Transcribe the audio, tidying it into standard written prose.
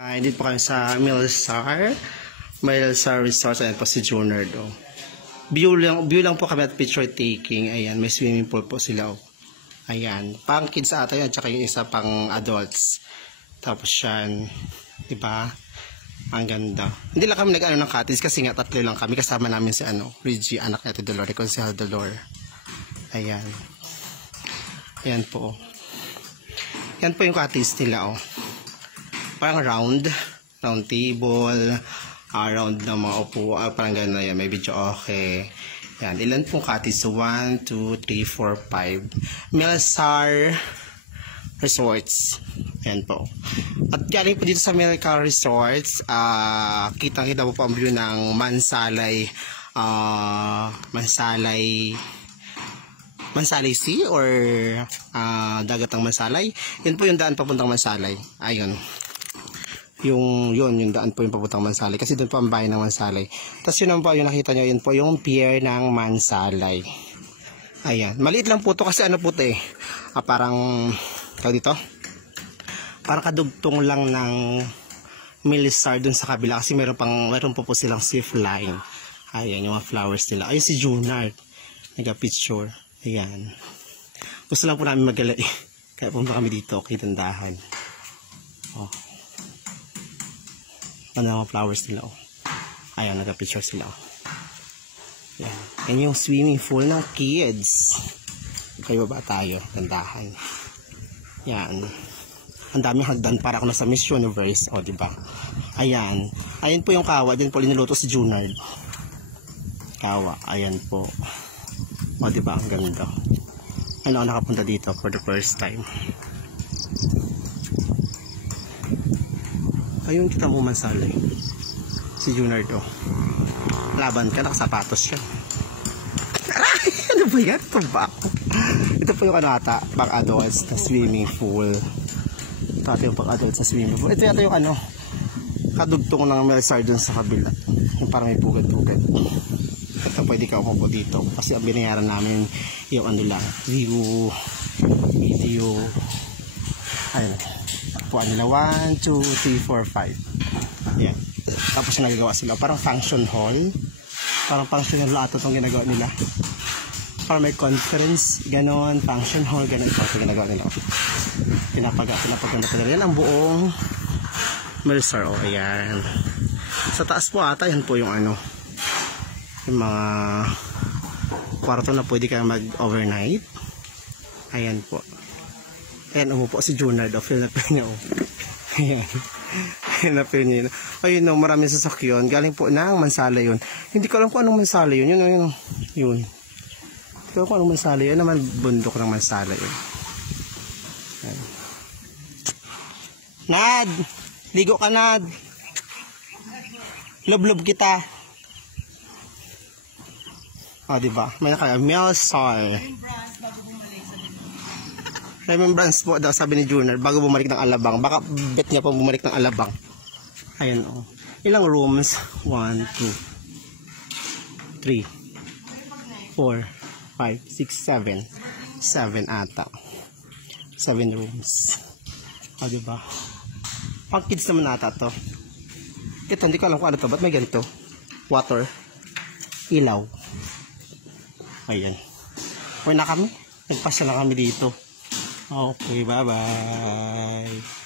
Dito po kami sa Milsar Resort. Ayan po si Junior do. View lang po kami at picture taking. Ayan, may swimming pool po sila. Ayan, pang kids ata yan, tsaka yung isa pang adults. Tapos yan, diba? Ang ganda. Hindi lang kami nag-ano ng cottage kasi nga tatlo lang kami. Kasama namin si Reggie, anak natin Dolor, Consihal Dolor. Ayan. Ayan po. Yan po yung cottage nila. Parang round table, round na mga upo, parang gano'n yan, may video okay. Yan, ilan pong cottage? So 1, 2, 3, 4, 5 Milsar Resorts. Ayan po. At galing po dito sa Milsar Resorts, kitang-kita po ang view ng Mansalay Sea or dagatang Mansalay. Yun po yung daan papuntang Mansalay. Ayun. Yung daan po yung papuntang Mansalay. Kasi doon po ang bayan ng Mansalay. Tapos yun ang po yung nakita nyo. Yun po yung pier ng Mansalay. Ayan. Maliit lang po to kasi ano po to parang dito. Parang kadugtong lang ng Milsar dun sa kabila. Kasi meron po silang safe line. Ayan yung mga flowers nila. Ayun si Junard. Nagka-picture. Ayan. Gusto lang po namin magalay. Kaya pumunta kami dito. Okay, tandahan. Ano mga flowers nila. Ayan, nagka-picture sila. Ayan. Yan yung swimming pool ng kids. Kaya baba tayo. Tandahan. Yan. Ang daming hagdan para ako nasa Miss Universe. O, diba? Ayan. Ayan po yung kawa. Din po linuluto si Junard. Kawa. Ayan po. O, diba? Ang ganda. Ayun ako nakapunta dito for the first time. Ayun, kita mo Mansalay. Si Junard laban ka, nakasapatos siya. Aray! Ano ba yan? Ito ba ako? Ito po yung pang adults na swimming pool. Ito yung pang adults na swimming pool. Ito yata yung kadugtong ng Milsar dun sa kabila. Yung parang may pugad-pugad. Ito pwede ka umupo dito. Kasi ang binayaran namin yung view, video. Ayun. Puan nila 1, 2, 3, 4, 5. Yan. Tapos nagagawa sila. Parang function hall. Parang function hall ato itong ginagawa nila. Parang may conference, ganon, function hall, ganon. Ito ginagawa nila. Pinapaganda nila. Yan ang buong Milsar. Ayan. Sa taas po ata, yan po yung yung mga kwarto na pwede kayong mag-overnight. Ayan po. Ayan, umupo si Junard Filipino. Ayan. Filipino. Ayun maraming sasakyan. Galing po ng Mansalay yun. Hindi ko alam kung anong Mansalay yun. Yun. Hindi ko alam kung anong Mansalay yun. Naman bundok ng Mansalay yun. Ayan. Nad! Ligo ka, Nad! Lublob kita. Diba? May nakaya. Milsar. Remembrance po daw sabi ni Junior bago bumalik ng Alabang. Baka bet niya po bumalik ng Alabang. Ayan Ilang rooms? 1, 2, 3, 4, 5, 6, 7. 7 ata. 7 rooms. Diba? Pang kids naman ata to. Ito, hindi ko alam kung ano to. Ba't may ganito? Water. Ilaw. Ayan. Uwi na kami. Nagpasya na kami dito. Okay, bye-bye.